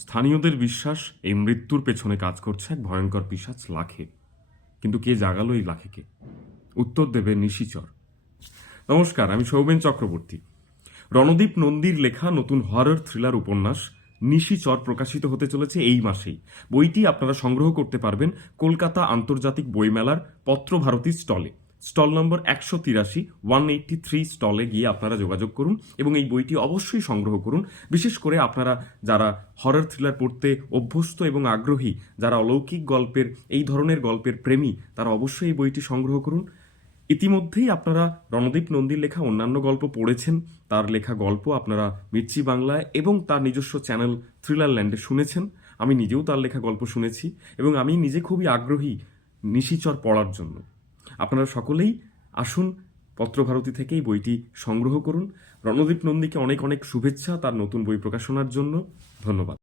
স্থানীয়দের বিশ্বাস, এই মৃত্যুর পেছনে কাজ করছে এক ভয়ঙ্কর পিসাচ লাখে। কিন্তু কে জাগালো এই লাখেকে? উত্তর দেবে নিশিচর। নমস্কার, আমি সৌমেন চক্রবর্তী। রণদীপ নন্দীর লেখা নতুন হরর থ্রিলার উপন্যাস নিশিচর প্রকাশিত হতে চলেছে এই মাসেই। বইটি আপনারা সংগ্রহ করতে পারবেন কলকাতা আন্তর্জাতিক বইমেলার পত্রভারতী স্টলে। স্টল নম্বর একশো তিরাশি ওয়ান এইটটি থ্রি স্টলে গিয়ে আপনারা যোগাযোগ করুন এবং এই বইটি অবশ্যই সংগ্রহ করুন। বিশেষ করে আপনারা যারা হরর থ্রিলার পড়তে অভ্যস্ত এবং আগ্রহী, যারা অলৌকিক গল্পের, এই ধরনের গল্পের প্রেমী, তারা অবশ্যই এই বইটি সংগ্রহ করুন। ইতিমধ্যেই আপনারা রণদীপ নন্দীর লেখা অন্যান্য গল্প পড়েছেন। তার লেখা গল্প আপনারা মির্চি বাংলায় এবং তার নিজস্ব চ্যানেল থ্রিলার ল্যান্ডে শুনেছেন। আমি নিজেও তার লেখা গল্প শুনেছি এবং আমি নিজে খুবই আগ্রহী নিশিচর পড়ার জন্য। আপনারা সকলেই আসুন পত্রভারতী থেকেই বইটি সংগ্রহ করুন। রণদীপ নন্দীকে অনেক অনেক শুভেচ্ছা তার নতুন বই প্রকাশনার জন্য। ধন্যবাদ।